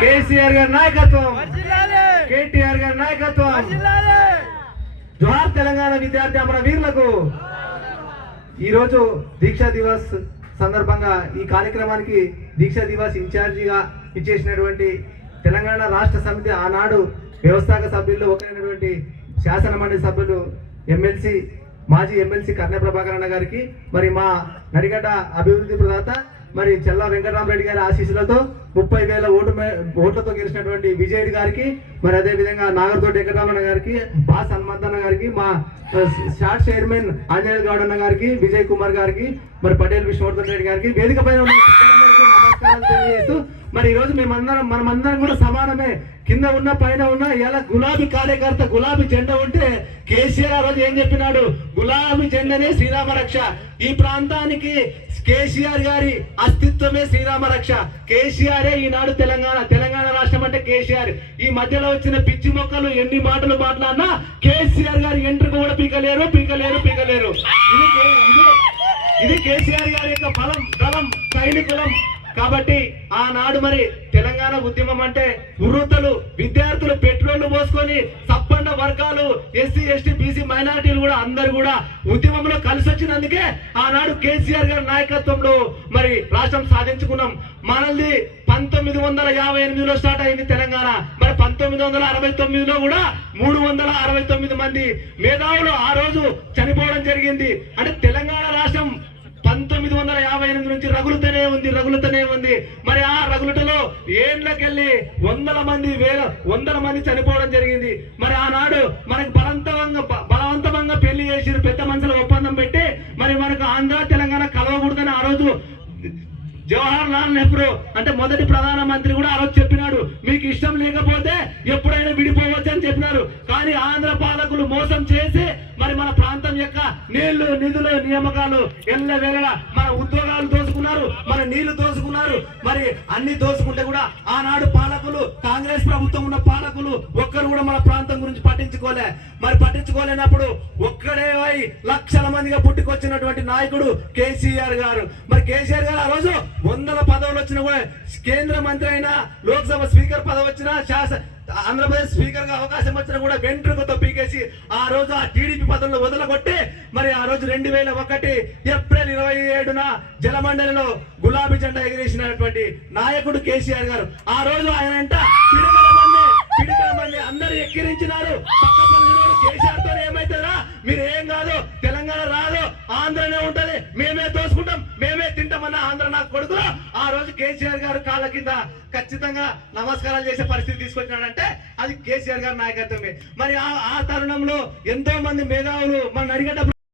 కేసీఆర్ గారి నాయకత్వం! కేటీఆర్ గారి నాయకత్వం! జోహార్ తెలంగాణ విద్యార్థి అమర వీరులకు ఈరోజు దీక్షా దివస్ సందర్భంగా ఈ కార్యక్రమానికి దీక్షా దివస్ ఇన్ఛార్జిగా ఇచ్చేసినటువంటి తెలంగాణ రాష్ట్ర సమితి ఆనాడు వ్యవస్థాపక సభ్యుల్లో ఒకరైనటువంటి శాసన మండలి సభ్యులు ఎమ్మెల్సీ మాజీ ఎమ్మెల్సీ కర్ణ ప్రభాకర్ అన్న గారికి మరి మా నడిగడ్డ అభివృద్ధి ప్రదాత మరి చెల్లా వెంకటరామరెడ్డి గారి ఆశీస్సులతో ముప్పై వేల ఓటు ఓట్లతో గెలిచినటువంటి విజయుడి గారికి మరి అదే విధంగా నాగర్తోటి వెంకటరామణ గారికి బాస్ హనుమంతన్న గారికి మా షార్ట్ చైర్మన్ ఆంజనేయ గౌడ్ అన్న గారికి విజయ్ కుమార్ గారికి మరి పటేల్ విష్ణువర్ధన్ రెడ్డి గారికి వేదిక పైన నమస్కారాలు తెలియజేస్తూ మరి ఈ రోజు మేమందరం మనమందరం కూడా సమానమే. కింద ఉన్న పైన ఉన్న ఇలా గులాబీ కార్యకర్త గులాబీ జెండా ఉంటే కేసీఆర్ ఆ రోజు ఏం చెప్పినాడు? గులాబీ జెండనే శ్రీరామ రక్ష ఈ ప్రాంతానికి కేసీఆర్ గారి అస్తిత్వమే శ్రీరామ రక్ష. కేసీఆరే ఈనాడు తెలంగాణ తెలంగాణ రాష్ట్రం అంటే కేసీఆర్. ఈ మధ్యలో వచ్చిన పిచ్చి మొక్కలు ఎన్ని మాటలు మాట్లాడినా కేసీఆర్ గారి ఎంటర్ కూడా పీకలేరు పీకలేరు పీకలేరు. ఇది కే- ఇది ఇది కేసీఆర్ గారి యొక్క బలం బలం సైనికులం. కాబట్టి ఆనాడు మరి తెలంగాణ ఉద్యమం అంటే వృద్ధులు విద్యార్థులు పెట్రోల్ పోసుకొని సప్పండ వర్గాలు ఎస్సీ ఎస్టీ బీసీ మైనార్టీలు కూడా అందరు కూడా ఉద్యమంలో కలిసి వచ్చినందుకే ఆనాడు కేసీఆర్ గారి నాయకత్వంలో మరి రాష్ట్రం సాధించుకున్నాం. మనల్ది పంతొమ్మిది వందల యాభై ఎనిమిదిలో స్టార్ట్ అయింది తెలంగాణ. మరి పంతొమ్మిది వందల అరవై తొమ్మిదిలో కూడా మూడు వందల అరవై తొమ్మిది మంది మేధావులు ఆ రోజు చనిపోవడం జరిగింది. అంటే తెలంగాణ రాష్ట్రం ఉంది రగులుతూనే ఉంది. మరి ఆ రగులుటలో ఏండ్లకెళ్ళి వందల మంది వేల వందల మంది చనిపోవడం జరిగింది. మరి ఆనాడు మనకు బలవంతంగా బలవంతంగా పెళ్ళి చేసి పెద్ద మనుషుల ఒప్పందం పెట్టి మరి మనకు ఆంధ్ర తెలంగాణ కలవకూడదని ఆ రోజు జవహర్ లాల్ నెహ్రూ అంటే మొదటి ప్రధానమంత్రి కూడా ఆ రోజు చెప్పినాడు. మీకు ఇష్టం లేకపోతే ఎప్పుడైనా విడిపోవచ్చు అని చెప్పినారు. కానీ ఆంధ్ర పాలకులు మోసం చేసి మరి మన ప్రాంతం యొక్క నీళ్ళు నియామకాలు ఎల్ల వేళలా మన ఉద్యోగాలు దోసుకున్నారు మన నీళ్ళు దోసుకున్నారు మరి అన్ని దోసుకుంటే కూడా ఆనాడు పాలకులు కాంగ్రెస్ ప్రభుత్వం ఉన్న పాలకులు ఒక్కరు కూడా మన ప్రాంతం గురించి పట్టించుకోలే. మరి పట్టించుకోలేనప్పుడు ఒక్కడే పోయి లక్షల మందిగా పుట్టుకొచ్చినటువంటి నాయకుడు కేసీఆర్ గారు. మరి కేసీఆర్ గారు ఆ రోజు వందల పదవులు వచ్చిన కూడా కేంద్ర మంత్రి అయినా లోక్సభ స్పీకర్ పదవి వచ్చినా శాసన ఆంధ్రప్రదేశ్ స్పీకర్గా అవకాశం వచ్చినా కూడా వెంట్రుకతో పీకేసి ఆ రోజు ఆ టీడీపీ పదంలో వదలగొట్టి మరి ఆ రోజు రెండు వేల ఒకటి ఏప్రిల్ ఇరవై ఏడున జలమండలిలో గులాబీ జెండా ఎగిరేసినటువంటి నాయకుడు కేసీఆర్ గారు. ఆ రోజు ఆయన అంట పిడికల మంది పిడికల మంది అందరూ ఎక్కిరించినారు. పక్క కేసీఆర్ మీరు ఏం కాదు తెలంగాణ రాదు ఆంధ్రనే ఉంటది. మేమే దోసుకుంటాం మేమే తింటామన్న ఆంధ్ర నాకు కొడుకు. ఆ రోజు కేసీఆర్ గారు కాళ్ళ కింద ఖచ్చితంగా నమస్కారాలు చేసే పరిస్థితి తీసుకొచ్చినాడంటే అది కేసీఆర్ గారి నాయకత్వమే. మరి ఆ ఆ తరుణంలో ఎంతో మంది మేధావులు మన అడిగేటప్పుడు